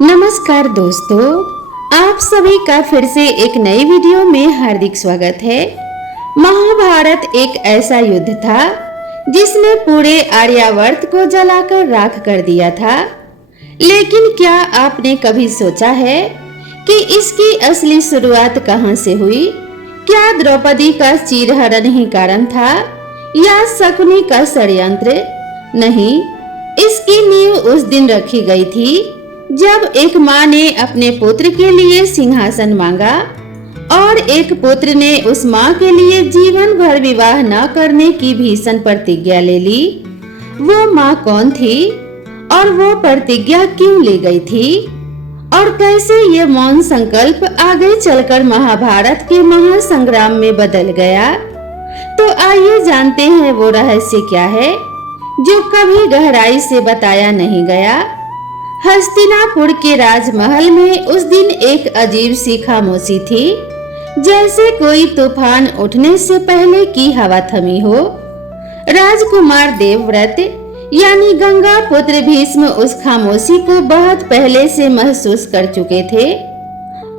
नमस्कार दोस्तों, आप सभी का फिर से एक नई वीडियो में हार्दिक स्वागत है। महाभारत एक ऐसा युद्ध था जिसने पूरे आर्यावर्त को जलाकर राख कर दिया था। लेकिन क्या आपने कभी सोचा है कि इसकी असली शुरुआत कहां से हुई? क्या द्रौपदी का चीरहरण ही कारण था या शकुनी का षड्यंत्र? नहीं, इसकी नींव उस दिन रखी गई थी जब एक माँ ने अपने पुत्र के लिए सिंहासन मांगा और एक पुत्र ने उस माँ के लिए जीवन भर विवाह न करने की भीषण प्रतिज्ञा ले ली। वो माँ कौन थी और वो प्रतिज्ञा क्यों ले गई थी और कैसे ये मौन संकल्प आगे चलकर महाभारत के महासंग्राम में बदल गया? तो आइए जानते हैं वो रहस्य क्या है जो कभी गहराई से बताया नहीं गया। हस्तिनापुर के राजमहल में उस दिन एक अजीब सी खामोशी थी, जैसे कोई तूफान उठने से पहले की हवा थमी हो। राजकुमार देवव्रत यानी गंगा पुत्र भीष्म उस खामोशी को बहुत पहले से महसूस कर चुके थे।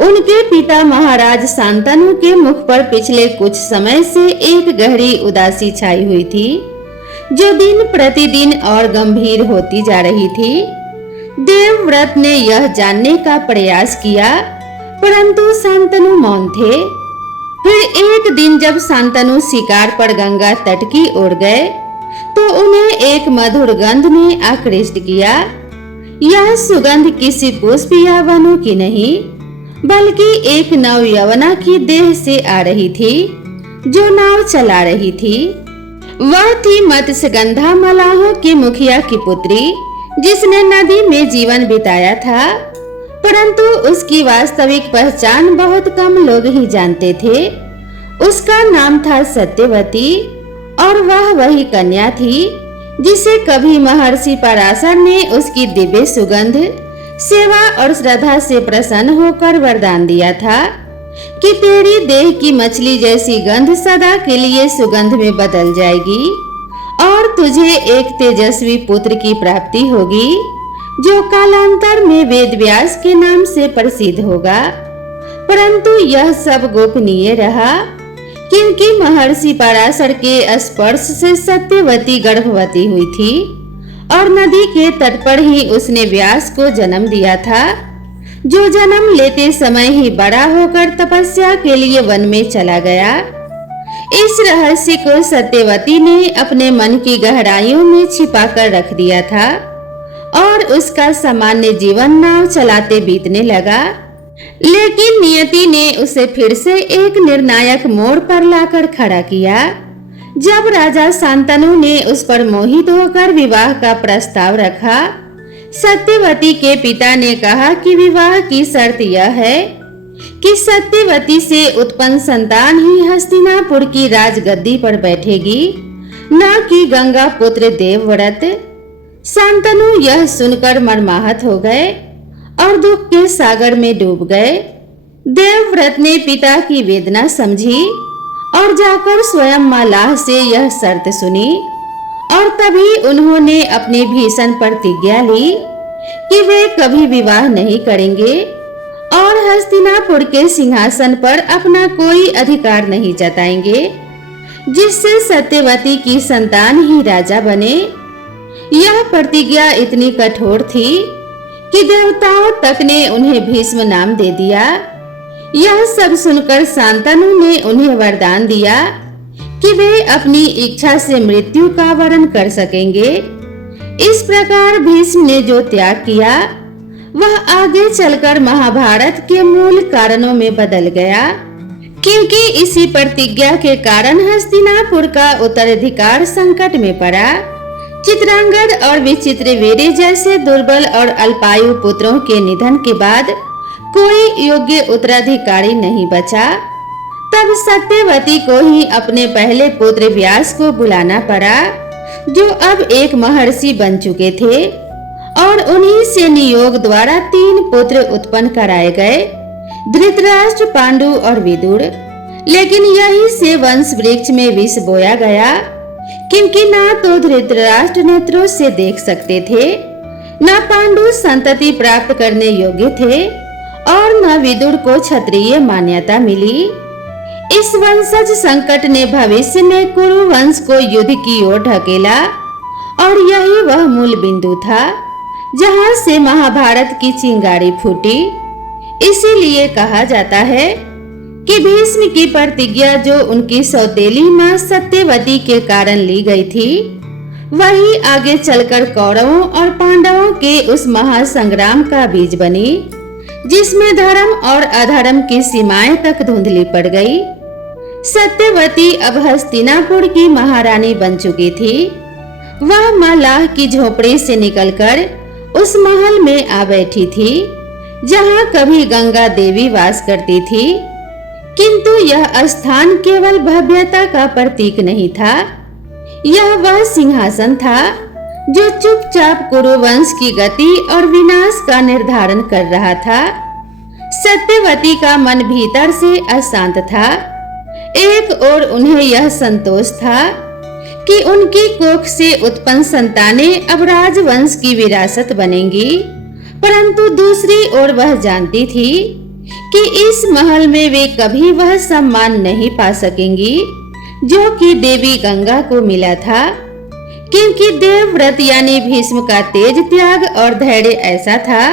उनके पिता महाराज शांतनु के मुख पर पिछले कुछ समय से एक गहरी उदासी छाई हुई थी, जो दिन प्रतिदिन और गंभीर होती जा रही थी। देवव्रत ने यह जानने का प्रयास किया, परंतु शांतनु मौन थे। फिर एक दिन जब शांतनु शिकार पर गंगा तट की ओर गए, तो उन्हें एक मधुर गंध ने आकृष्ट किया। यह सुगंध किसी पुष्प या वनों की नहीं, बल्कि एक नवयवना की देह से आ रही थी, जो नाव चला रही थी। वह थी मत्स्यगंधा मलाहों की मुखिया की पुत्री, जिसने नदी में जीवन बिताया था, परंतु उसकी वास्तविक पहचान बहुत कम लोग ही जानते थे। उसका नाम था सत्यवती और वह वही कन्या थी जिसे कभी महर्षि पराशर ने उसकी दिव्य सुगंध, सेवा और श्रद्धा से प्रसन्न होकर वरदान दिया था कि तेरी देह की मछली जैसी गंध सदा के लिए सुगंध में बदल जाएगी और तुझे एक तेजस्वी पुत्र की प्राप्ति होगी, जो कालांतर में वेदव्यास के नाम से प्रसिद्ध होगा। परंतु यह सब गोपनीय रहा, क्योंकि महर्षि पराशर के स्पर्श से सत्यवती गर्भवती हुई थी और नदी के तट पर ही उसने व्यास को जन्म दिया था, जो जन्म लेते समय ही बड़ा होकर तपस्या के लिए वन में चला गया। इस रहस्य को सत्यवती ने अपने मन की गहराइयों में छिपा कर रख दिया था और उसका सामान्य जीवन नाव चलाते बीतने लगा। लेकिन नियति ने उसे फिर से एक निर्णायक मोड़ पर लाकर खड़ा किया, जब राजा शांतनु ने उस पर मोहित होकर विवाह का प्रस्ताव रखा। सत्यवती के पिता ने कहा कि विवाह की शर्त यह है कि सत्यवती से उत्पन्न संतान ही हस्तिनापुर की राजगद्दी पर बैठेगी, न कि गंगा पुत्र देवव्रत। शांतनु यह सुनकर मर्माहत हो गए और दुख के सागर में डूब गए। देवव्रत ने पिता की वेदना समझी और जाकर स्वयं मां लाह से यह शर्त सुनी, और तभी उन्होंने अपनी भीषण प्रतिज्ञा ली कि वे कभी विवाह नहीं करेंगे और हस्तिनापुर के सिंहासन पर अपना कोई अधिकार नहीं जताएंगे, जिससे सत्यवती की संतान ही राजा बने। यह प्रतिज्ञा इतनी कठोर थी कि देवताओं तक ने उन्हें भीष्म नाम दे दिया। यह सब सुनकर शांतनु ने उन्हें वरदान दिया कि वे अपनी इच्छा से मृत्यु का वरण कर सकेंगे। इस प्रकार भीष्म ने जो त्याग किया, वह आगे चलकर महाभारत के मूल कारणों में बदल गया, क्योंकि इसी प्रतिज्ञा के कारण हस्तिनापुर का उत्तराधिकार संकट में पड़ा। चित्रांगद और विचित्रवीर्य जैसे दुर्बल और अल्पायु पुत्रों के निधन के बाद कोई योग्य उत्तराधिकारी नहीं बचा। तब सत्यवती को ही अपने पहले पुत्र व्यास को बुलाना पड़ा, जो अब एक महर्षि बन चुके थे, और उन्हीं से नियोग द्वारा 3 पुत्र उत्पन्न कराए गए, धृतराष्ट्र, पांडु और विदुर। लेकिन यहीं से वंश वृक्ष में विष बोया गया, क्योंकि ना तो धृतराष्ट्र नेत्रों से देख सकते थे, न पांडु संतति प्राप्त करने योग्य थे और न विदुर को क्षत्रिय मान्यता मिली। इस वंशज संकट ने भविष्य में कुरु वंश को युद्ध की ओर ढकेला और यही वह मूल बिंदु था जहां से महाभारत की चिंगारी फूटी। इसीलिए कहा जाता है कि भीष्म की प्रतिज्ञा जो उनकी सौतेली मां सत्यवती के कारण ली गई थी, वही आगे चलकर कौरवों और पांडवों के उस महासंग्राम का बीज बनी, जिसमें धर्म और अधर्म की सीमाएं तक धुंधली पड़ गई। सत्यवती अब हस्तिनापुर की महारानी बन चुकी थी। वह मल्लाह की झोपड़ी से निकलकर उस महल में आ बैठी थी जहां कभी गंगा देवी वास करती थी, किंतु यह स्थान केवल भव्यता का प्रतीक नहीं था। यह वह सिंहासन था जो चुपचाप कुरुवंश की गति और विनाश का निर्धारण कर रहा था। सत्यवती का मन भीतर से अशांत था। एक ओर उन्हें यह संतोष था कि उनकी कोख से उत्पन्न संतानें अब राजवंश की विरासत बनेंगी, परंतु दूसरी ओर वह जानती थी कि इस महल में वे कभी वह सम्मान नहीं पा सकेंगी जो कि देवी गंगा को मिला था, क्योंकि देवव्रत यानी भीष्म का तेज त्याग और धैर्य ऐसा था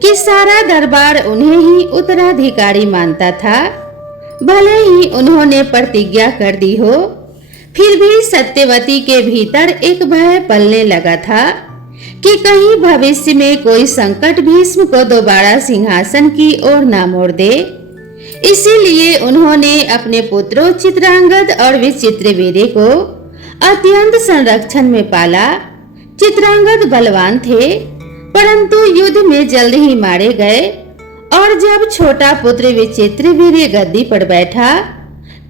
कि सारा दरबार उन्हें ही उत्तराधिकारी मानता था। भले ही उन्होंने प्रतिज्ञा कर दी हो, फिर भी सत्यवती के भीतर एक भय पलने लगा था कि कहीं भविष्य में कोई संकट भीष्म को दोबारा सिंहासन की ओर ना मोड़ दे। इसीलिए उन्होंने अपने पुत्रों चित्रांगद और विचित्रवीर्य को अत्यंत संरक्षण में पाला। चित्रांगद बलवान थे, परंतु युद्ध में जल्द ही मारे गए, और जब छोटा पुत्र विचित्रवीर्य गद्दी पर बैठा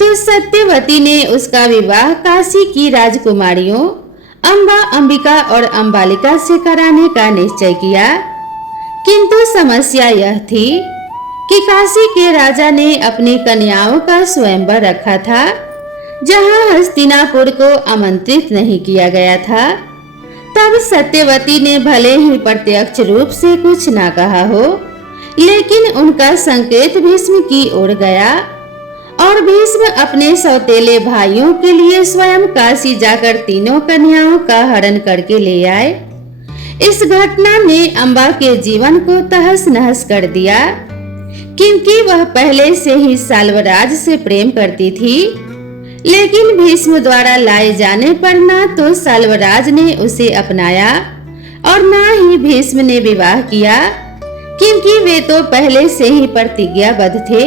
तो सत्यवती ने उसका विवाह काशी की राजकुमारियों अंबा, अंबिका और अंबालिका से कराने का निश्चय किया। किंतु समस्या यह थी कि काशी के राजा ने अपनी कन्याओं का स्वयंवर रखा था, जहां हस्तिनापुर को आमंत्रित नहीं किया गया था। तब सत्यवती ने भले ही प्रत्यक्ष रूप से कुछ ना कहा हो, लेकिन उनका संकेत भीष्म की ओर गया और भीष्म अपने सौतेले भाइयों के लिए स्वयं काशी जाकर तीनों कन्याओं का हरण करके ले आए। इस घटना ने अंबा के जीवन को तहस नहस कर दिया, क्योंकि वह पहले से ही साल्वराज से प्रेम करती थी। लेकिन भीष्म द्वारा लाए जाने पर ना तो साल्वराज ने उसे अपनाया और ना ही भीष्म ने विवाह किया, क्योंकि वे तो पहले से ही प्रतिज्ञाबद्ध थे।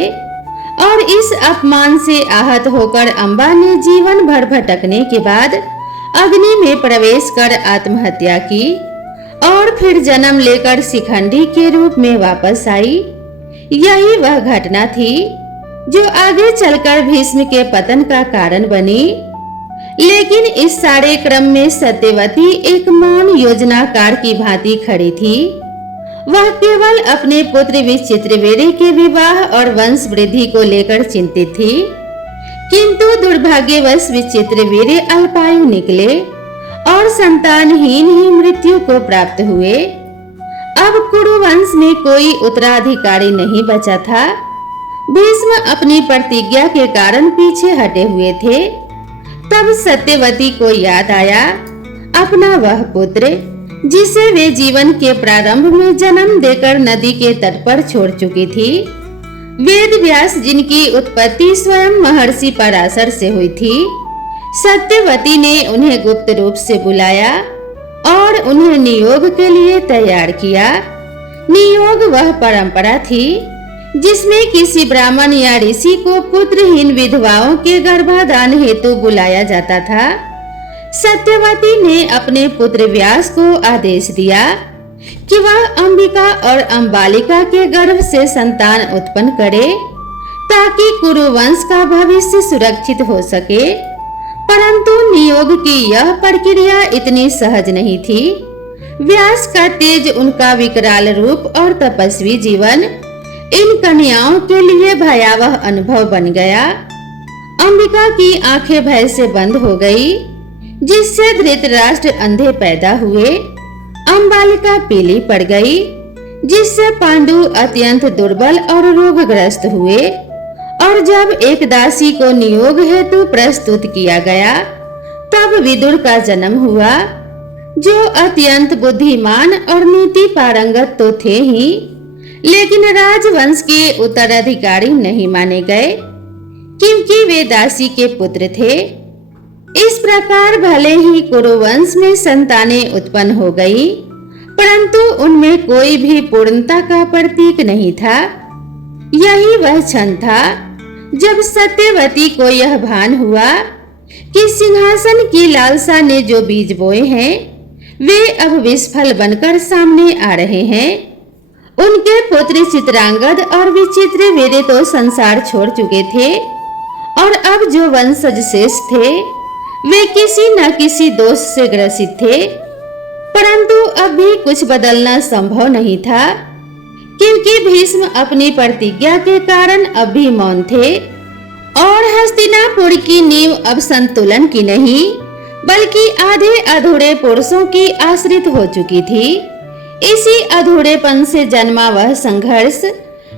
और इस अपमान से आहत होकर अंबा ने जीवन भर भटकने के बाद अग्नि में प्रवेश कर आत्महत्या की और फिर जन्म लेकर शिखंडी के रूप में वापस आई। यही वह घटना थी जो आगे चलकर भीष्म के पतन का कारण बनी। लेकिन इस सारे क्रम में सत्यवती एक मौन योजनाकार की भांति खड़ी थी। वह केवल अपने पुत्र विचित्रवीर्य के विवाह और वंश वृद्धि को लेकर चिंतित थी, किंतु दुर्भाग्यवश विचित्रवीर्य अल्पायु निकले और संतानहीन ही मृत्यु को प्राप्त हुए। अब कुरुवंश में कोई उत्तराधिकारी नहीं बचा था। भीष्म अपनी प्रतिज्ञा के कारण पीछे हटे हुए थे। तब सत्यवती को याद आया अपना वह पुत्र जिसे वे जीवन के प्रारंभ में जन्म देकर नदी के तट पर छोड़ चुकी थी। वेद व्यास जिनकी उत्पत्ति स्वयं महर्षि पराशर से हुई थी। सत्यवती ने उन्हें गुप्त रूप से बुलाया और उन्हें नियोग के लिए तैयार किया। नियोग वह परंपरा थी जिसमें किसी ब्राह्मण या ऋषि को पुत्रहीन विधवाओं के गर्भाधान हेतु बुलाया जाता था। सत्यवती ने अपने पुत्र व्यास को आदेश दिया कि वह अंबिका और अंबालिका के गर्भ से संतान उत्पन्न करे, ताकि कुरुवंश का भविष्य सुरक्षित हो सके। परंतु नियोग की यह प्रक्रिया इतनी सहज नहीं थी। व्यास का तेज, उनका विकराल रूप और तपस्वी जीवन इन कन्याओं के लिए भयावह अनुभव बन गया। अंबिका की आंखें भय से बंद हो गई, जिससे धृतराष्ट्र अंधे पैदा हुए। अंबालिका पीली पड़ गई, जिससे पांडु अत्यंत दुर्बल और रोगग्रस्त हुए। और जब एक दासी को नियोग हेतु प्रस्तुत किया गया, तब विदुर का जन्म हुआ, जो अत्यंत बुद्धिमान और नीति पारंगत तो थे ही, लेकिन राजवंश के उत्तराधिकारी नहीं माने गए, क्योंकि वे दासी के पुत्र थे। इस प्रकार भले ही कुरुवंश में संतानें उत्पन्न हो गई, परंतु उनमें कोई भी पूर्णता का प्रतीक नहीं था। यही वह क्षण था जब सत्यवती को यह भान हुआ कि सिंहासन की लालसा ने जो बीज बोए हैं, वे अब विषफल बनकर सामने आ रहे हैं। उनके पुत्र चित्रांगद और विचित्र वीर्य तो संसार छोड़ चुके थे, और अब जो वंशज शेष थे, वे किसी न किसी दोष से ग्रसित थे। परंतु अब भी कुछ बदलना संभव नहीं था, क्योंकि भीष्म अपनी प्रतिज्ञा के कारण अब भी मौन थे, और हस्तिनापुर की नींव अब संतुलन की नहीं, बल्कि आधे अधूरे पुरुषों की आश्रित हो चुकी थी। इसी अधूरेपन से जन्मा वह संघर्ष,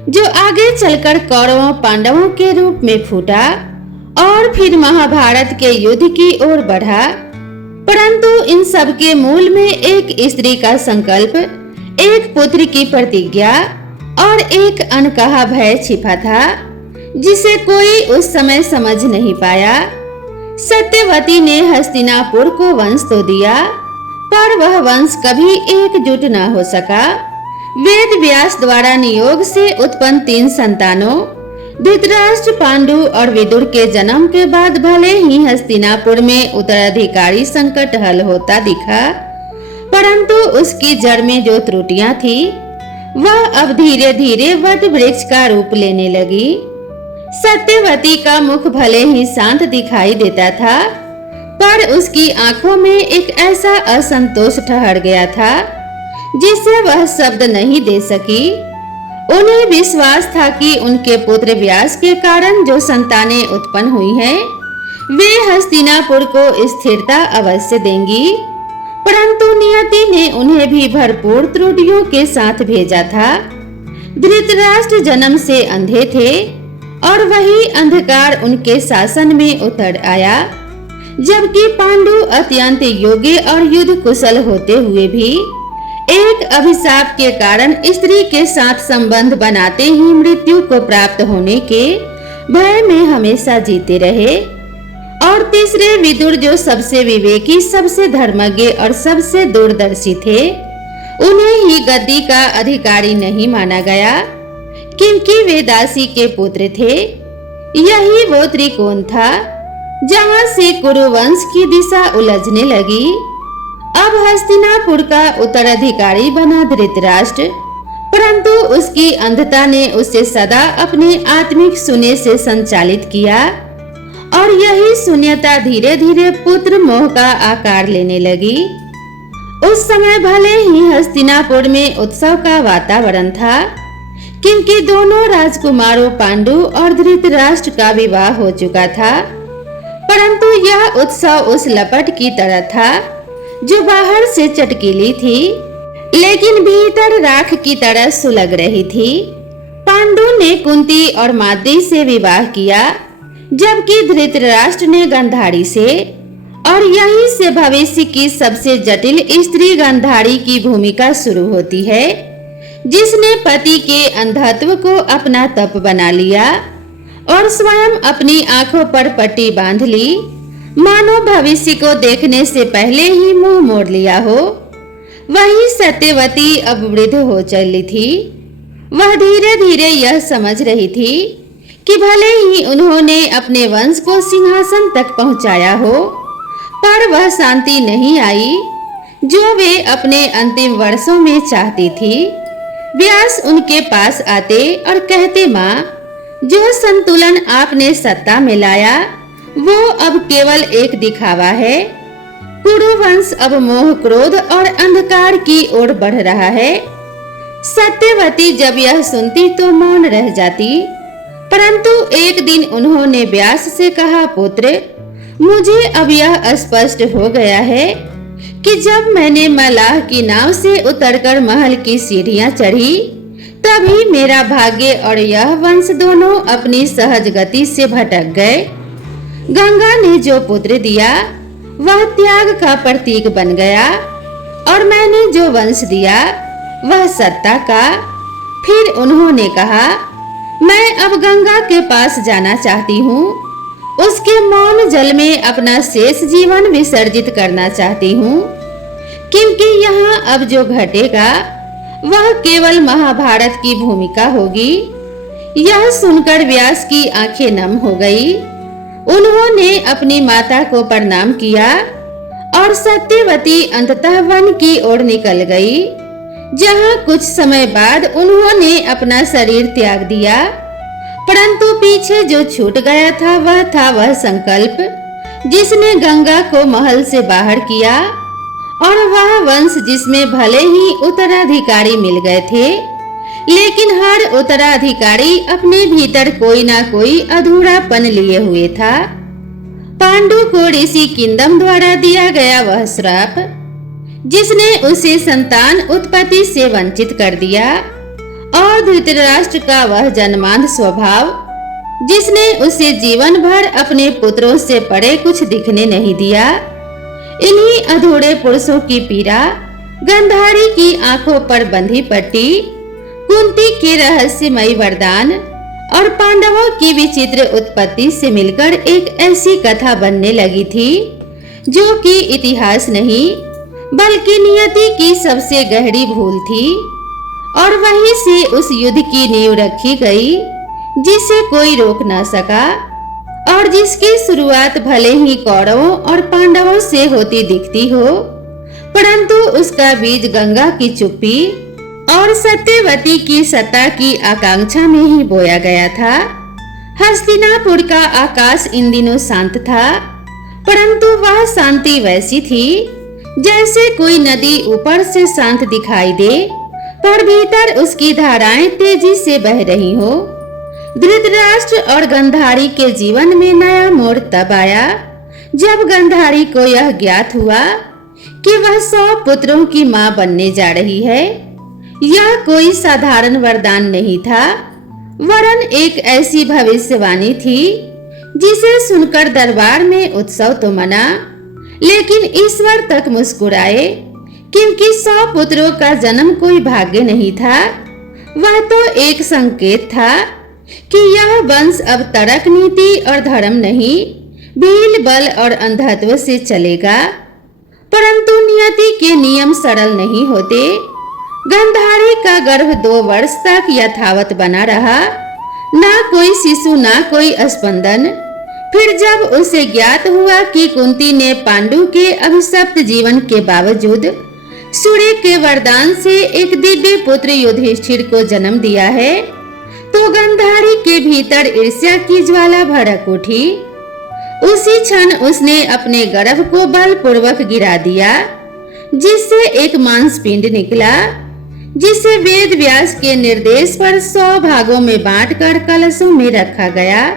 जो आगे चलकर कौरवों पांडवों के रूप में फूटा और फिर महाभारत के युद्ध की ओर बढ़ा। परंतु इन सब के मूल में एक स्त्री का संकल्प, एक पुत्र की प्रतिज्ञा और एक अनकहा भय छिपा था, जिसे कोई उस समय समझ नहीं पाया। सत्यवती ने हस्तिनापुर को वंश तो दिया, पर वह वंश कभी एकजुट न हो सका। वेद व्यास द्वारा नियोग से उत्पन्न 3 संतानों धृतराष्ट्र, पांडु और विदुर के जन्म के बाद भले ही हस्तिनापुर में उत्तराधिकारी संकट हल होता दिखा, परंतु उसकी जड़ में जो त्रुटियां थी, वह अब धीरे धीरे वट वृक्ष का रूप लेने लगी। सत्यवती का मुख भले ही शांत दिखाई देता था, पर उसकी आंखों में एक ऐसा असंतोष ठहर गया था, जिसे वह शब्द नहीं दे सकी। उन्हें विश्वास था कि उनके पुत्र व्यास के कारण जो संतानें उत्पन्न हुई हैं, वे हस्तिनापुर को स्थिरता अवश्य देंगी, परंतु नियति ने उन्हें भी भरपूर त्रुटियों के साथ भेजा था। धृतराष्ट्र जन्म से अंधे थे, और वही अंधकार उनके शासन में उतर आया, जबकि पांडु अत्यंत योग्य और युद्ध कुशल होते हुए भी एक अभिशाप के कारण स्त्री के साथ संबंध बनाते ही मृत्यु को प्राप्त होने के भय में हमेशा जीते रहे। और तीसरे विदुर, जो सबसे विवेकी, सबसे धर्मज्ञ और सबसे दूरदर्शी थे, उन्हें ही गद्दी का अधिकारी नहीं माना गया, क्योंकि वे दासी के पुत्र थे। यही वो त्रिकोण था जहां से कुरुवंश की दिशा उलझने लगी। अब हस्तिनापुर का उत्तराधिकारी बना धृतराष्ट्र, परंतु उसकी अंधता ने उसे सदा अपने आत्मिक शून्य से संचालित किया, और यही शून्यता धीरे धीरे पुत्र मोह का आकार लेने लगी। उस समय भले ही हस्तिनापुर में उत्सव का वातावरण था, क्योंकि दोनों राजकुमारों पांडु और धृतराष्ट्र का विवाह हो चुका था, परंतु यह उत्सव उस लपट की तरह था जो बाहर से चटकीली थी, लेकिन भीतर राख की तरह सुलग रही थी। पांडु ने कुंती और माद्री से विवाह किया, जबकि धृतराष्ट्र ने गांधारी से, और यहीं से भविष्य की सबसे जटिल स्त्री गांधारी की भूमिका शुरू होती है, जिसने पति के अंधत्व को अपना तप बना लिया और स्वयं अपनी आंखों पर पट्टी बांध ली, मानो भविष्य को देखने से पहले ही मुंह मोड़ लिया हो। वही सत्यवती अब वृद्ध हो चली थी। वह धीरे धीरे यह समझ रही थी कि भले ही उन्होंने अपने वंश को सिंहासन तक पहुंचाया हो, पर वह शांति नहीं आई जो वे अपने अंतिम वर्षों में चाहती थी। व्यास उनके पास आते और कहते, माँ, जो संतुलन आपने सत्ता में लाया, वो अब केवल एक दिखावा है। कुरुवंश अब मोह, क्रोध और अंधकार की ओर बढ़ रहा है। सत्यवती जब यह सुनती तो मौन रह जाती, परंतु एक दिन उन्होंने व्यास से कहा, पुत्र, मुझे अब यह स्पष्ट हो गया है कि जब मैंने मलाह की नाव से उतरकर महल की सीढ़ियां चढ़ी, तभी मेरा भाग्य और यह वंश दोनों अपनी सहज गति से भटक गए। गंगा ने जो पुत्र दिया वह त्याग का प्रतीक बन गया, और मैंने जो वंश दिया वह सत्ता का। फिर उन्होंने कहा, मैं अब गंगा के पास जाना चाहती हूँ, उसके मौन जल में अपना शेष जीवन विसर्जित करना चाहती हूँ, क्योंकि यहाँ अब जो घटेगा वह केवल महाभारत की भूमिका होगी। यह सुनकर व्यास की आंखें नम हो गई। उन्होंने अपनी माता को प्रणाम किया और सत्यवती अंततः वन की ओर निकल गई, जहाँ कुछ समय बाद उन्होंने अपना शरीर त्याग दिया। परंतु पीछे जो छूट गया था वह संकल्प जिसने गंगा को महल से बाहर किया, और वह वंश जिसमें भले ही उत्तराधिकारी मिल गए थे, लेकिन हर उत्तराधिकारी अपने भीतर कोई ना कोई अधूरापन लिए हुए था। पांडु को ऋषि किंदम द्वारा दिया गया वह श्राप जिसने उसे संतान उत्पत्ति से वंचित कर दिया, और धृतराष्ट्र का वह जन्मांध स्वभाव जिसने उसे जीवन भर अपने पुत्रों से परे कुछ दिखने नहीं दिया। इन्हीं अधूरे पुरुषों की पीड़ा, गंधारी की आंखों पर बंधी पट्टी, कुंती के रहस्यमयी वरदान और पांडवों की विचित्र उत्पत्ति से मिलकर एक ऐसी कथा बनने लगी थी जो कि इतिहास नहीं बल्कि नियति की सबसे गहरी भूल थी, और वहीं से उस युद्ध की नींव रखी गई जिसे कोई रोक ना सका, और जिसकी शुरुआत भले ही कौरवों और पांडवों से होती दिखती हो, परंतु उसका बीज गंगा की चुप्पी और सत्यवती की सत्ता की आकांक्षा में ही बोया गया था। हस्तिनापुर का आकाश इन दिनों शांत था, परंतु वह शांति वैसी थी जैसे कोई नदी ऊपर से शांत दिखाई दे, पर भीतर उसकी धाराएं तेजी से बह रही हो। धृतराष्ट्र और गंधारी के जीवन में नया मोड़ तब आया जब गंधारी को यह ज्ञात हुआ कि वह 100 पुत्रों की मां बनने जा रही है। यह कोई साधारण वरदान नहीं था, वरन एक ऐसी भविष्यवाणी थी जिसे सुनकर दरबार में उत्सव तो मना, लेकिन ईश्वर तक मुस्कुराए, क्योंकि 100 पुत्रों का जन्म कोई भाग्य नहीं था, वह तो एक संकेत था कि यह वंश अब तर्क नीति और धर्म नहीं, भील बल और अंधत्व से चलेगा। परंतु नियति के नियम सरल नहीं होते। गंधारी का गर्भ 2 वर्ष तक यथावत बना रहा, ना कोई शिशु ना कोई स्पंदन। फिर जब उसे ज्ञात हुआ कि कुंती ने पांडु के अभिशप्त जीवन के बावजूद सूर्य के वरदान से एक दिव्य पुत्र युधिष्ठिर को जन्म दिया है, तो गंधारी के भीतर ईर्ष्या की ज्वाला भड़क उठी। उसी क्षण उसने अपने गर्भ को बलपूर्वक गिरा दिया, जिससे एक मांसपिंड निकला, जिसे वेद व्यास के निर्देश पर 100 भागों में बांटकर कलशों में रखा गया,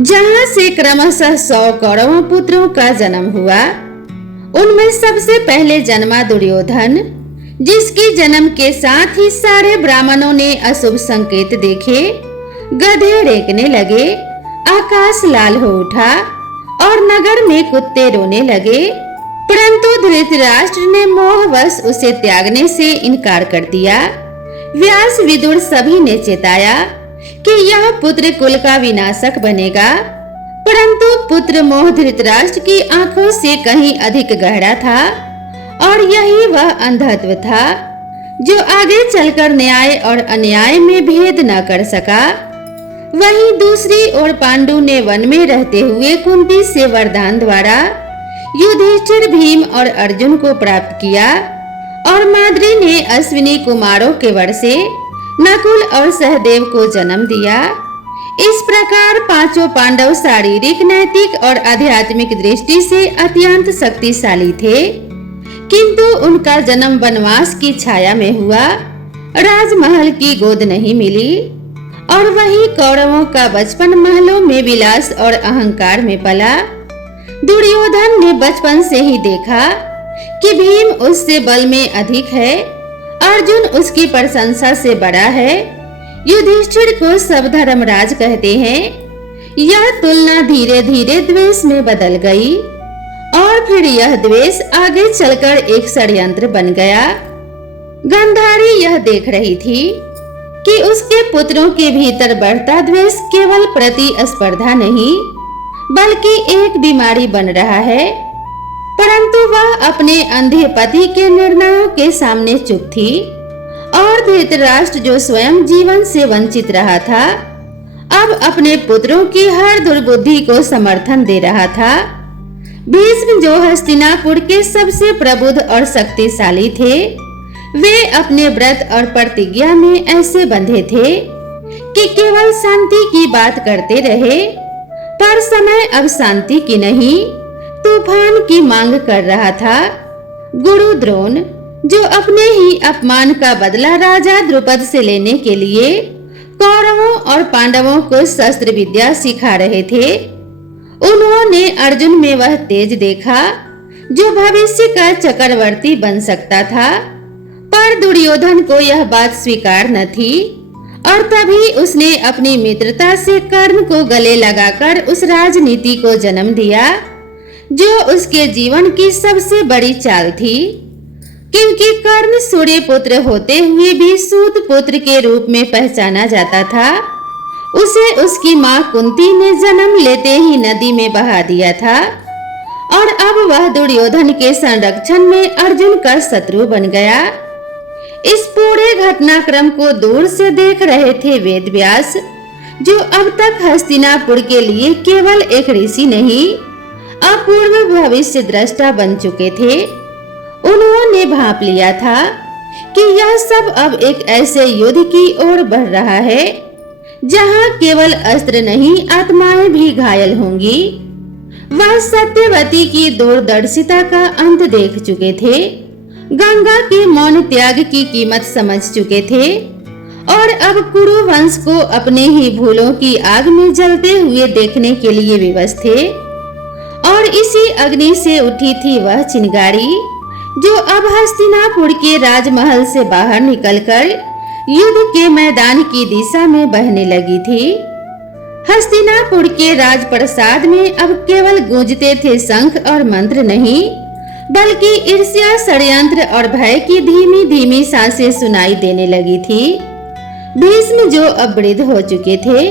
जहां से क्रमशः 100 कौरवों पुत्रों का जन्म हुआ। उनमें सबसे पहले जन्मा दुर्योधन, जिसके जन्म के साथ ही सारे ब्राह्मणों ने अशुभ संकेत देखे, गधे रेंकने लगे, आकाश लाल हो उठा और नगर में कुत्ते रोने लगे। परंतु धृतराष्ट्र ने मोहवश उसे त्यागने से इनकार कर दिया। व्यास विदुर सभी ने चेताया कि यह पुत्र कुल का विनाशक बनेगा, परंतु पुत्र मोह धृतराष्ट्र की आंखों से कहीं अधिक गहरा था, और यही वह अंधत्व था जो आगे चलकर न्याय और अन्याय में भेद न कर सका। वहीं दूसरी ओर पांडु ने वन में रहते हुए कुंती से वरदान द्वारा युधिष्ठिर, भीम और अर्जुन को प्राप्त किया, और माद्री ने अश्विनी कुमारों के वर से नकुल और सहदेव को जन्म दिया। इस प्रकार 5 पांडव शारीरिक, नैतिक और आध्यात्मिक दृष्टि से अत्यंत शक्तिशाली थे, किंतु उनका जन्म वनवास की छाया में हुआ, राजमहल की गोद नहीं मिली। और वहीं कौरवों का बचपन महलों में विलास और अहंकार में पला। दुर्योधन ने बचपन से ही देखा कि भीम उससे बल में अधिक है, अर्जुन उसकी प्रशंसा से बड़ा है। युधिष्ठिर को सब धर्मराज कहते हैं। यह तुलना धीरे धीरे द्वेष में बदल गई और फिर यह द्वेष आगे चलकर एक षड्यंत्र बन गया। गांधारी यह देख रही थी कि उसके पुत्रों के भीतर बढ़ता द्वेष केवल प्रतिस्पर्धा नहीं बल्कि एक बीमारी बन रहा है, परंतु वह अपने अंधे पति के निर्णयों के सामने चुप थी और धृतराष्ट्र जो स्वयं जीवन से वंचित रहा था, अब अपने पुत्रों की हर दुर्बुद्धि को समर्थन दे रहा था। भीष्म जो हस्तिनापुर के सबसे प्रबुद्ध और शक्तिशाली थे, वे अपने व्रत और प्रतिज्ञा में ऐसे बंधे थे कि केवल शांति की बात करते रहे, पर समय अब शांति की नहीं तूफान की मांग कर रहा था। गुरु द्रोण जो अपने ही अपमान का बदला राजा द्रुपद से लेने के लिए कौरवों और पांडवों को शस्त्र विद्या सिखा रहे थे, उन्होंने अर्जुन में वह तेज देखा जो भविष्य का चक्रवर्ती बन सकता था। पर दुर्योधन को यह बात स्वीकार न थी और तभी उसने अपनी मित्रता से कर्ण को गले लगाकर उस राजनीति को जन्म दिया जो उसके जीवन की सबसे बड़ी चाल थी, क्योंकि कर्ण सूर्य पुत्र होते हुए भी सूत पुत्र के रूप में पहचाना जाता था। उसे उसकी मां कुंती ने जन्म लेते ही नदी में बहा दिया था और अब वह दुर्योधन के संरक्षण में अर्जुन का शत्रु बन गया। इस पूरे घटनाक्रम को दूर से देख रहे थे वेदव्यास, जो अब तक हस्तिनापुर के लिए केवल एक ऋषि नहीं अपूर्व भविष्य दृष्टा बन चुके थे। उन्होंने भांप लिया था कि यह सब अब एक ऐसे युद्ध की ओर बढ़ रहा है जहां केवल अस्त्र नहीं आत्माएं भी घायल होंगी। वह सत्यवती की दूरदर्शिता का अंत देख चुके थे, गंगा के मौन त्याग की कीमत समझ चुके थे और अब कुरु वंश को अपने ही भूलों की आग में जलते हुए देखने के लिए विवश थे। और इसी अग्नि से उठी थी वह चिंगारी जो अब हस्तिनापुर के राजमहल से बाहर निकलकर युद्ध के मैदान की दिशा में बहने लगी थी। हस्तिनापुर के राजप्रसाद में अब केवल गूंजते थे शंख और मंत्र नहीं, बल्कि ईर्ष्या, षड्यंत्र और भय की धीमी धीमी सांसें सुनाई देने लगी थी। भीष्म जो अब वृद्ध हो चुके थे,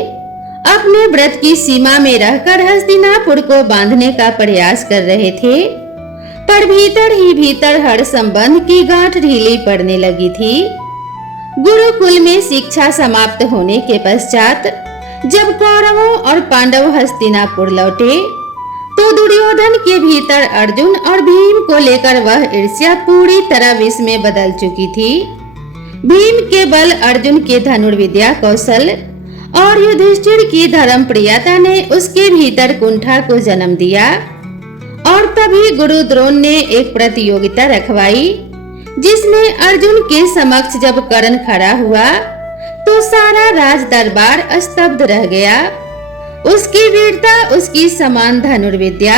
अपने व्रत की सीमा में रहकर हस्तिनापुर को बांधने का प्रयास कर रहे थे, पर भीतर ही भीतर हर संबंध की गांठ ढीली पड़ने लगी थी। गुरुकुल में शिक्षा समाप्त होने के पश्चात जब कौरवों और पांडव हस्तिनापुर लौटे, तो दुर्योधन के भीतर अर्जुन और भीम को लेकर वह ईर्ष्या पूरी तरह विष में बदल चुकी थी। भीम के बल, अर्जुन के धनुर्विद्या कौशल और युधिष्ठिर की धर्म प्रियता ने उसके भीतर कुंठा को जन्म दिया। और तभी गुरु द्रोण ने एक प्रतियोगिता रखवाई, जिसमें अर्जुन के समक्ष जब कर्ण खड़ा हुआ तो सारा राज दरबार स्तब्ध रह गया। उसकी वीरता, उसकी समान धनुर्विद्या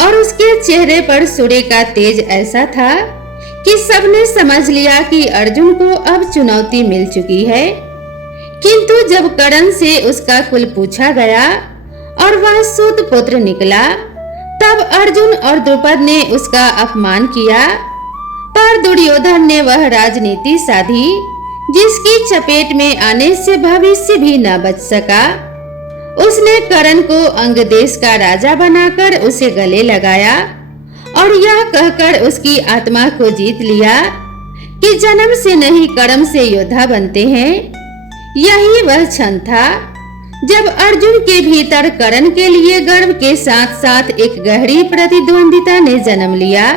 और उसके चेहरे पर सूर्य का तेज ऐसा था कि सबने समझ लिया कि अर्जुन को अब चुनौती मिल चुकी है। किंतु जब कर्ण से उसका कुल पूछा गया और वह सूत पुत्र निकला, तब अर्जुन और द्रुपद ने उसका अपमान किया। पर दुर्योधन ने वह राजनीति साधी जिसकी चपेट में आने से भविष्य भी न बच सका। उसने कर्ण को अंग देश का राजा बनाकर उसे गले लगाया और यह कहकर उसकी आत्मा को जीत लिया कि जन्म से नहीं कर्म से योद्धा बनते हैं। यही वह क्षण था जब अर्जुन के भीतर कर्ण के लिए गर्व के साथ साथ एक गहरी प्रतिद्वंदिता ने जन्म लिया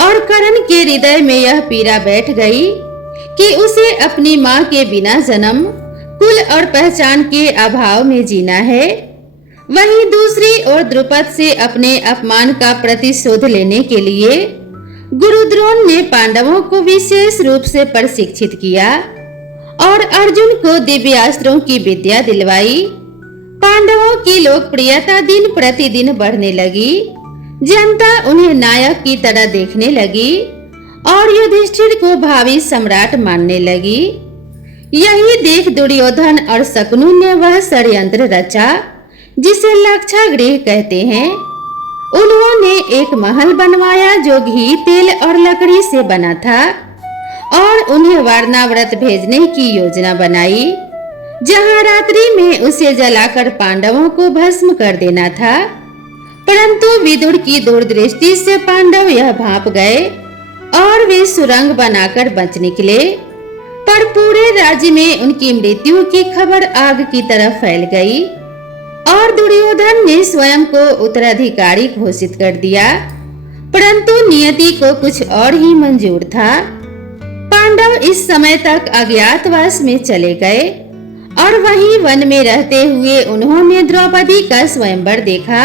और कर्ण के हृदय में यह पीड़ा बैठ गई कि उसे अपनी मां के बिना जन्म, कुल और पहचान के अभाव में जीना है। वहीं दूसरी ओर द्रुपद से अपने अपमान का प्रतिशोध लेने के लिए गुरु द्रोण ने पांडवों को विशेष रूप से प्रशिक्षित किया और अर्जुन को दिव्यास्त्रों की विद्या दिलवाई। पांडवों की लोकप्रियता दिन प्रतिदिन बढ़ने लगी। जनता उन्हें नायक की तरह देखने लगी और युधिष्ठिर को भावी सम्राट मानने लगी। यही देख दुर्योधन और शकुनी ने वह षड्यंत्र रचा जिसे लाक्षागृह कहते हैं। उन्होंने एक महल बनवाया जो घी, तेल और लकड़ी से बना था और उन्हें वारणावत भेजने की योजना बनाई, जहां रात्रि में उसे जलाकर पांडवों को भस्म कर देना था। परंतु विदुर की दूरदृष्टि से पांडव यह भांप गए और वे सुरंग बनाकर बच निकले। पर पूरे राज्य में उनकी मृत्यु की खबर आग की तरह फैल गई और दुर्योधन ने स्वयं को उत्तराधिकारी घोषित कर दिया। परंतु नियति को कुछ और ही मंजूर था। पांडव इस समय तक अज्ञातवास में चले गए और वहीं वन में रहते हुए उन्होंने द्रौपदी का स्वयंवर देखा,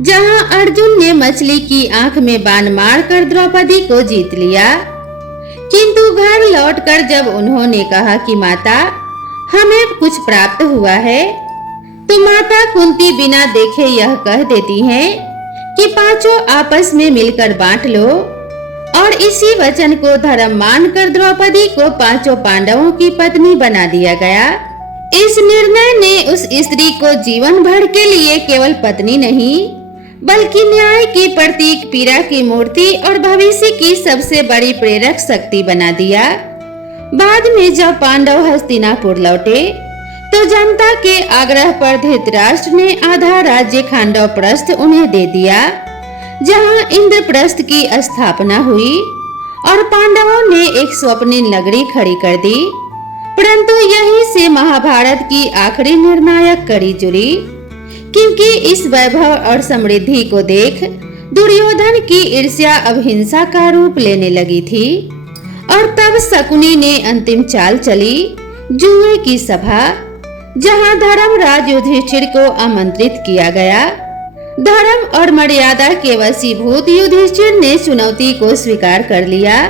जहां अर्जुन ने मछली की आंख में बाण मारकर द्रौपदी को जीत लिया। किंतु घर लौटकर जब उन्होंने कहा कि माता, हमें कुछ प्राप्त हुआ है, तो माता कुंती बिना देखे यह कह देती हैं कि पांचों आपस में मिलकर बांट लो। और इसी वचन को धर्म मानकर द्रौपदी को पांचों पांडवों की पत्नी बना दिया गया। इस निर्णय ने उस स्त्री को जीवन भर के लिए केवल पत्नी नहीं, बल्कि न्याय की प्रतीक, पीड़ा की मूर्ति और भविष्य की सबसे बड़ी प्रेरक शक्ति बना दिया। बाद में जब पांडव हस्तिनापुर लौटे तो जनता के आग्रह पर धृतराष्ट्र ने आधा राज्य खांडवप्रस्थ उन्हें दे दिया, जहां इंद्रप्रस्थ की स्थापना हुई और पांडवों ने एक स्वप्निल नगरी खड़ी कर दी। परंतु यहीं से महाभारत की आखिरी निर्णायक कड़ी जुड़ी, क्योंकि इस वैभव और समृद्धि को देख दुर्योधन की ईर्ष्या अब हिंसा का रूप लेने लगी थी। और तब शकुनी ने अंतिम चाल चली, जुए की सभा, जहां धर्मराज युधिष्ठिर को आमंत्रित किया गया। धर्म और मर्यादा के वशीभूत युधिष्ठिर ने चुनौती को स्वीकार कर लिया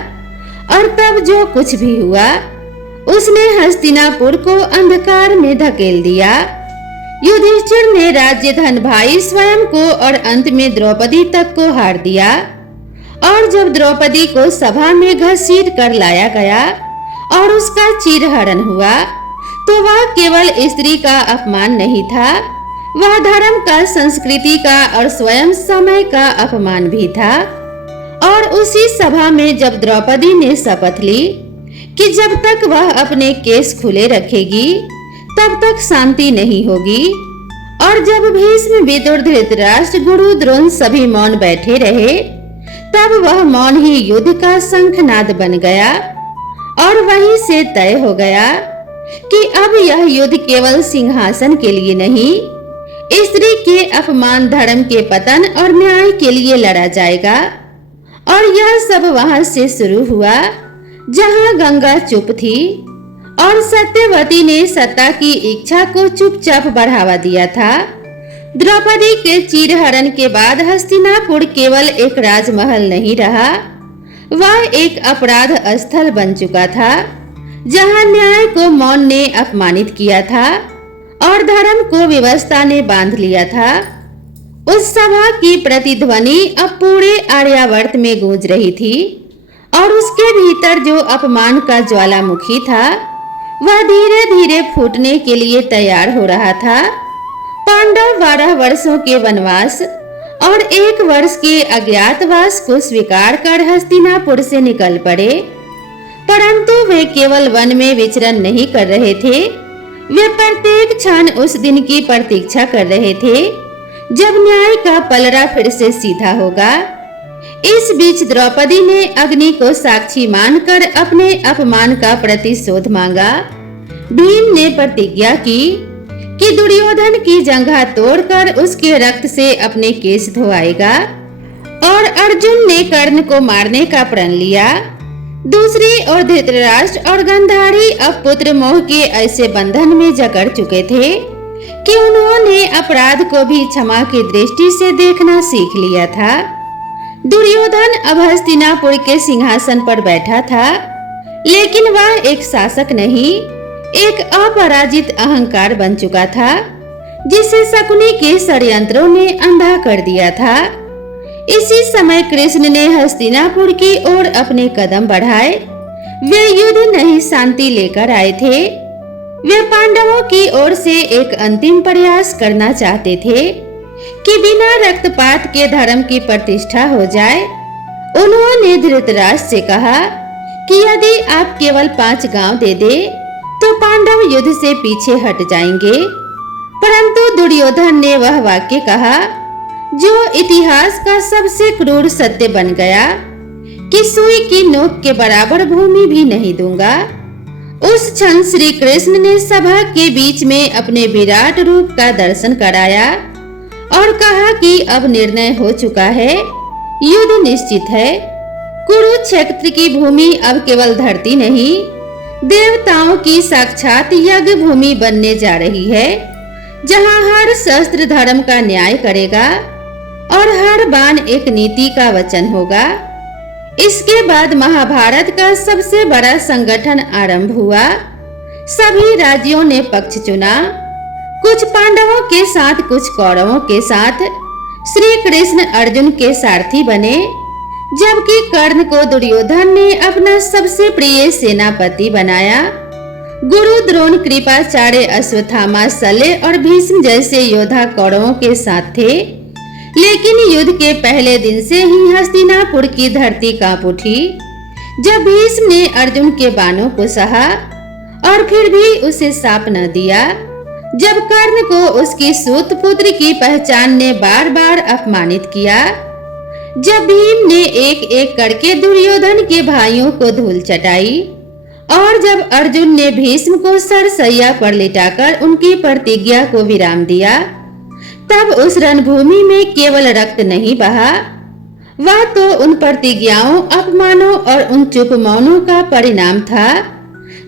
और तब जो कुछ भी हुआ उसने हस्तिनापुर को अंधकार में धकेल दिया। युधिष्ठिर ने राज्य, धन, भाई, स्वयं को और अंत में द्रौपदी तक को हार दिया। और जब द्रौपदी को सभा में घसीट कर लाया गया और उसका चीरहरण हुआ, तो वह केवल स्त्री का अपमान नहीं था, वह धर्म का, संस्कृति का और स्वयं समय का अपमान भी था। और उसी सभा में जब द्रौपदी ने शपथ ली कि जब तक वह अपने केस खुले रखेगी तब तक शांति नहीं होगी, और जब भीष्म, विदुर, धृतराष्ट्र, गुरु, द्रोण सभी मौन बैठे रहे, तब वह मौन ही युद्ध का शंखनाद बन गया। और वहीं से तय हो गया कि अब यह युद्ध केवल सिंहासन के लिए नहीं, स्त्री के अपमान, धर्म के पतन और न्याय के लिए लड़ा जाएगा। और यह सब वहां से शुरू हुआ जहां गंगा चुप थी और सत्यवती ने सत्ता की इच्छा को चुपचाप बढ़ावा दिया था। द्रौपदी के चीरहरण के बाद हस्तिनापुर केवल एक राजमहल नहीं रहा, वह एक अपराध स्थल बन चुका था, जहां न्याय को मौन ने अपमानित किया था और धर्म को व्यवस्था ने बांध लिया था। उस सभा की प्रतिध्वनि अब पूरे आर्यावर्त में गूंज रही थी और उसके भीतर जो अपमान का ज्वालामुखी था वह धीरे धीरे फूटने के लिए तैयार हो रहा था। पांडव 12 वर्षों के वनवास और 1 वर्ष के अज्ञातवास को स्वीकार कर हस्तिनापुर से निकल पड़े। परंतु वे केवल वन में विचरण नहीं कर रहे थे, वे प्रत्येक क्षण उस दिन की प्रतीक्षा कर रहे थे जब न्याय का पलड़ा फिर से सीधा होगा। इस बीच द्रौपदी ने अग्नि को साक्षी मानकर अपने अपमान का प्रतिशोध मांगा। भीम ने प्रतिज्ञा की कि दुर्योधन की जंघा तोड़कर उसके रक्त से अपने केश धोआएगा, और अर्जुन ने कर्ण को मारने का प्रण लिया। दूसरी ओर धृतराष्ट्र और गांधारी अब पुत्र मोह के ऐसे बंधन में जकड़ चुके थे कि उन्होंने अपराध को भी क्षमा की दृष्टि से देखना सीख लिया था। दुर्योधन अब हस्तिनापुर के सिंहासन पर बैठा था, लेकिन वह एक शासक नहीं, एक अपराजित अहंकार बन चुका था, जिसे शकुनी के षड्यंत्रों ने अंधा कर दिया था। इसी समय कृष्ण ने हस्तिनापुर की ओर अपने कदम बढ़ाए। वे युद्ध नहीं शांति लेकर आए थे। वे पांडवों की ओर से एक अंतिम प्रयास करना चाहते थे कि बिना रक्तपात के धर्म की प्रतिष्ठा हो जाए। उन्होंने धृतराष्ट्र से कहा कि यदि आप केवल 5 गांव दे दे तो पांडव युद्ध से पीछे हट जाएंगे। परंतु दुर्योधन ने वह वाक्य कहा जो इतिहास का सबसे क्रूर सत्य बन गया कि सुई की नोक के बराबर भूमि भी नहीं दूंगा। उस क्षण श्री कृष्ण ने सभा के बीच में अपने विराट रूप का दर्शन कराया और कहा कि अब निर्णय हो चुका है, युद्ध निश्चित है। कुरुक्षेत्र की भूमि अब केवल धरती नहीं, देवताओं की साक्षात यज्ञ भूमि बनने जा रही है, जहां हर शस्त्र धर्म का न्याय करेगा और हर बाण एक नीति का वचन होगा। इसके बाद महाभारत का सबसे बड़ा संगठन आरंभ हुआ। सभी राज्यों ने पक्ष चुना, कुछ पांडवों के साथ कुछ कौरवों के साथ। श्री कृष्ण अर्जुन के सारथी बने, जबकि कर्ण को दुर्योधन ने अपना सबसे प्रिय सेनापति बनाया। गुरु द्रोण, कृपाचार्य, अश्वत्थामा, शल्य और भीष्म जैसे योद्धा कौरवों के साथ थे, लेकिन युद्ध के पहले दिन से ही हस्तिनापुर की धरती कांप उठी। जब भीष्म ने अर्जुन के बाणों को सहा और फिर भी उसे साप न दिया, जब कर्ण को उसकी सूत पुत्र की पहचान ने बार बार अपमानित किया, जब भीम ने एक एक करके दुर्योधन के भाइयों को धूल चटाई और जब अर्जुन ने भीष्म को सरसैया पर लिटाकर उनकी प्रतिज्ञा को विराम दिया, तब उस रणभूमि में केवल रक्त नहीं बहा, वह तो उन प्रतिज्ञाओं, अपमानों और उन चुप मौनों का परिणाम था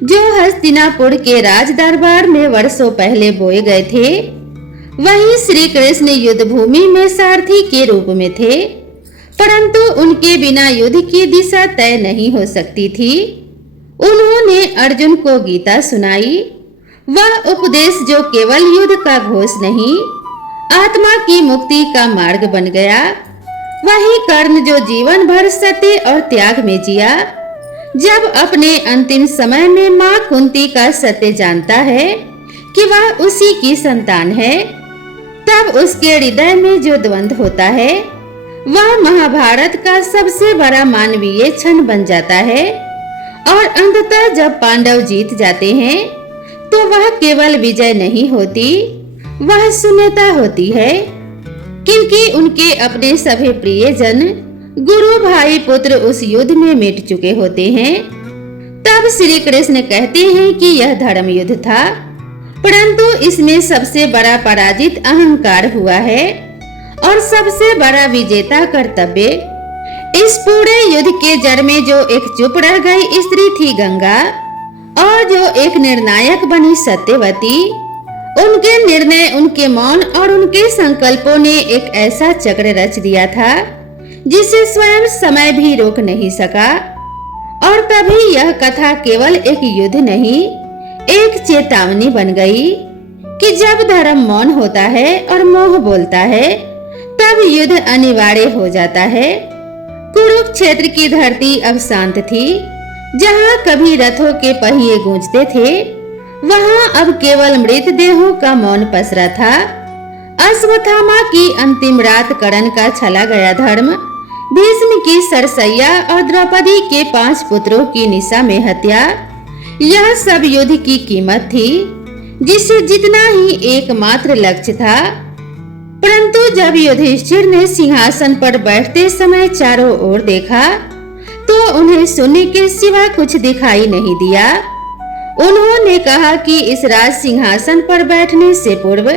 जो हस्तिनापुर के राज दरबार में वर्षों पहले बोए गए थे। वहीं श्री कृष्ण युद्ध भूमि में सारथी के रूप में थे, परंतु उनके बिना युद्ध की दिशा तय नहीं हो सकती थी। उन्होंने अर्जुन को गीता सुनाई, वह उपदेश जो केवल युद्ध का घोष नहीं, आत्मा की मुक्ति का मार्ग बन गया। वही कर्ण जो जीवन भर सत्य और त्याग में जिया, जब अपने अंतिम समय में मां कुंती का सत्य जानता है कि वह उसी की संतान है, तब उसके हृदय में जो द्वंद्व होता है वह महाभारत का सबसे बड़ा मानवीय क्षण बन जाता है। और अंततः जब पांडव जीत जाते हैं तो वह केवल विजय नहीं होती, वह शून्यता होती है, क्योंकि उनके अपने सभी प्रियजन, गुरु, भाई, पुत्र उस युद्ध में मिट चुके होते हैं। तब श्री कृष्ण कहते हैं कि यह धर्म युद्ध था, परंतु इसमें सबसे बड़ा पराजित अहंकार हुआ है और सबसे बड़ा विजेता कर्तव्य। इस पूरे युद्ध के जड़ में जो एक चुप रह गई स्त्री थी गंगा, और जो एक निर्णायक बनी सत्यवती, उनके निर्णय, उनके मौन और उनके संकल्पों ने एक ऐसा चक्र रच दिया था जिसे स्वयं समय भी रोक नहीं सका। और तभी यह कथा केवल एक युद्ध नहीं, एक चेतावनी बन गई कि जब धर्म मौन होता है और मोह बोलता है, तब युद्ध अनिवार्य हो जाता है। कुरुक्षेत्र की धरती अब शांत थी। जहाँ कभी रथों के पहिए गूंजते थे, वहाँ अब केवल मृतदेहों का मौन पसरा था। अश्वत्थामा की अंतिम रात, कर्ण का छला गया धर्म, भीष्म की सरसैया और द्रौपदी के 5 पुत्रों की निशा में हत्या, यह सब युद्ध की कीमत थी, जिसे जीतना ही एकमात्र लक्ष्य था। परंतु जब युधिष्ठिर ने सिंहासन पर बैठते समय चारों ओर देखा तो उन्हें शून्य के सिवा कुछ दिखाई नहीं दिया। उन्होंने कहा कि इस राज सिंहासन पर बैठने से पूर्व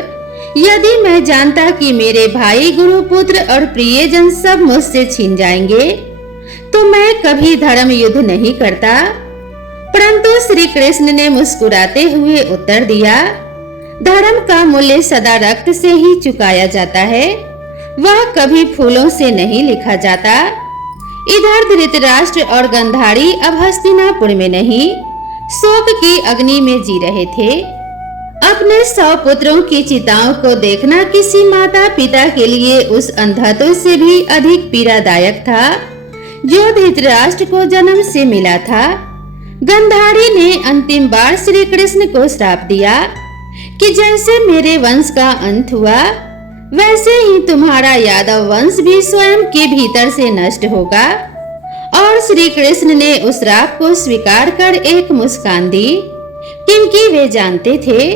यदि मैं जानता कि मेरे भाई, गुरुपुत्र और प्रियजन सब मुझसे छीन जाएंगे तो मैं कभी धर्म युद्ध नहीं करता। परंतु श्री कृष्ण ने मुस्कुराते हुए उत्तर दिया, धर्म का मूल्य सदा रक्त से ही चुकाया जाता है, वह कभी फूलों से नहीं लिखा जाता। इधर धृतराष्ट्र और गंधारी अब हस्तिनापुर में नहीं, शोक की अग्नि में जी रहे थे। अपने 100 पुत्रों की चिताओं को देखना किसी माता पिता के लिए उस अंधत्व से भी अधिक पीड़ादायक था जो धृतराष्ट्र को जन्म से मिला था। गंधारी ने अंतिम बार श्री कृष्ण को श्राप दिया कि जैसे मेरे वंश का अंत हुआ वैसे ही तुम्हारा यादव वंश भी स्वयं के भीतर से नष्ट होगा। और श्री कृष्ण ने उस श्राप को स्वीकार कर एक मुस्कान दी, क्योंकि वे जानते थे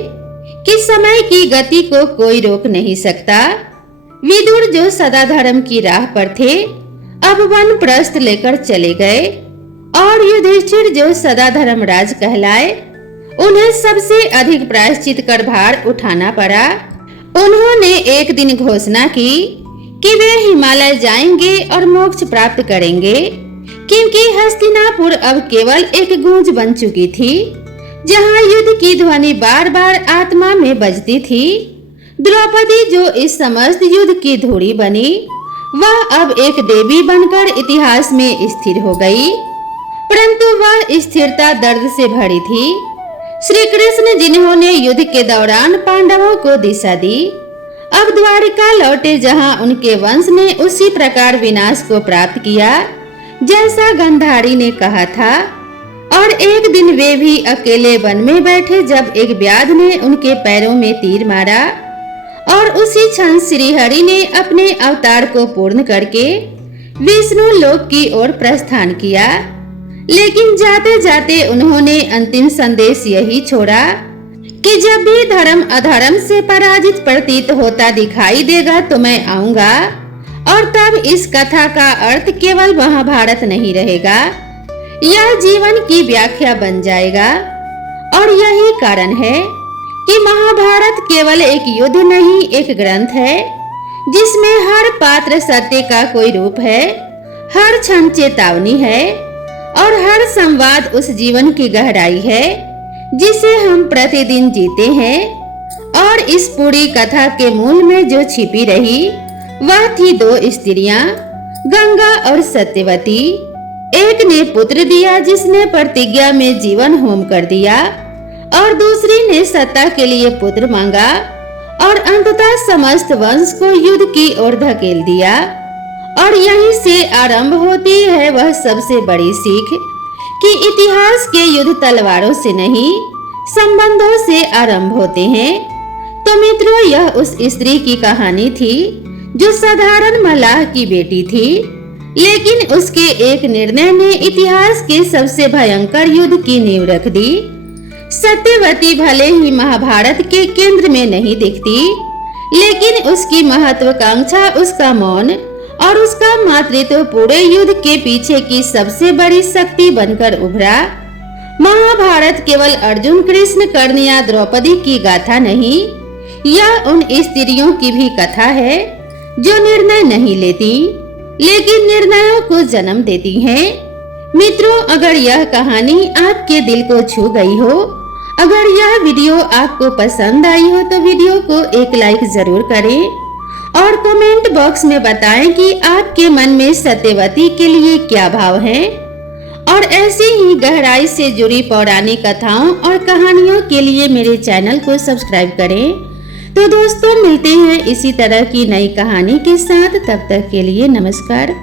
कि समय की गति को कोई रोक नहीं सकता। विदुर जो सदा धर्म की राह पर थे अब वन प्रस्थ लेकर चले गए और युधिष्ठिर जो सदा धर्मराज कहलाए उन्हें सबसे अधिक प्रायश्चित कर भार उठाना पड़ा। उन्होंने एक दिन घोषणा की कि वे हिमालय जाएंगे और मोक्ष प्राप्त करेंगे, क्योंकि हस्तिनापुर अब केवल एक गूंज बन चुकी थी जहां युद्ध की ध्वनि बार बार आत्मा में बजती थी। द्रौपदी जो इस समस्त युद्ध की धूड़ी बनी वह अब एक देवी बनकर इतिहास में स्थिर हो गई, परंतु वह स्थिरता दर्द से भरी थी। श्री कृष्ण जिन्होंने युद्ध के दौरान पांडवों को दिशा दी अब द्वारिका लौटे जहां उनके वंश ने उसी प्रकार विनाश को प्राप्त किया जैसा गंधारी ने कहा था। और एक दिन वे भी अकेले वन में बैठे जब एक व्याध ने उनके पैरों में तीर मारा और उसी क्षण श्रीहरि ने अपने अवतार को पूर्ण करके विष्णु लोक की ओर प्रस्थान किया। लेकिन जाते जाते उन्होंने अंतिम संदेश यही छोड़ा कि जब भी धर्म अधर्म से पराजित प्रतीत होता दिखाई देगा तो मैं आऊंगा। और तब इस कथा का अर्थ केवल महाभारत नहीं रहेगा, यह जीवन की व्याख्या बन जाएगा। और यही कारण है कि महाभारत केवल एक युद्ध नहीं एक ग्रंथ है जिसमें हर पात्र सत्य का कोई रूप है, हर क्षण चेतावनी है और हर संवाद उस जीवन की गहराई है जिसे हम प्रतिदिन जीते हैं। और इस पूरी कथा के मूल में जो छिपी रही वह थी 2 स्त्रियां, गंगा और सत्यवती। एक ने पुत्र दिया जिसने प्रतिज्ञा में जीवन होम कर दिया और दूसरी ने सत्ता के लिए पुत्र मांगा और अंततः समस्त वंश को युद्ध की ओर धकेल दिया। और यहीं से आरंभ होती है वह सबसे बड़ी सीख कि इतिहास के युद्ध तलवारों से नहीं संबंधों से आरंभ होते हैं। तो मित्रों, यह उस स्त्री की कहानी थी जो साधारण मलाह की बेटी थी, लेकिन उसके एक निर्णय ने इतिहास के सबसे भयंकर युद्ध की नींव रख दी। सत्यवती भले ही महाभारत के केंद्र में नहीं दिखती, लेकिन उसकी महत्वाकांक्षा, उसका मौन और उसका मातृत्व पूरे युद्ध के पीछे की सबसे बड़ी शक्ति बनकर उभरा। महाभारत केवल अर्जुन, कृष्ण, कर्ण या द्रौपदी की गाथा नहीं, यह उन स्त्रियों की भी कथा है जो निर्णय नहीं लेती लेकिन निर्णयों को जन्म देती हैं। मित्रों, अगर यह कहानी आपके दिल को छू गई हो, अगर यह वीडियो आपको पसंद आई हो तो वीडियो को एक लाइक जरूर करें और कमेंट बॉक्स में बताएं कि आपके मन में सत्यवती के लिए क्या भाव है। और ऐसी ही गहराई से जुड़ी पौराणिक कथाओं और कहानियों के लिए मेरे चैनल को सब्सक्राइब करें। तो दोस्तों, मिलते हैं इसी तरह की नई कहानी के साथ। तब तक के लिए नमस्कार।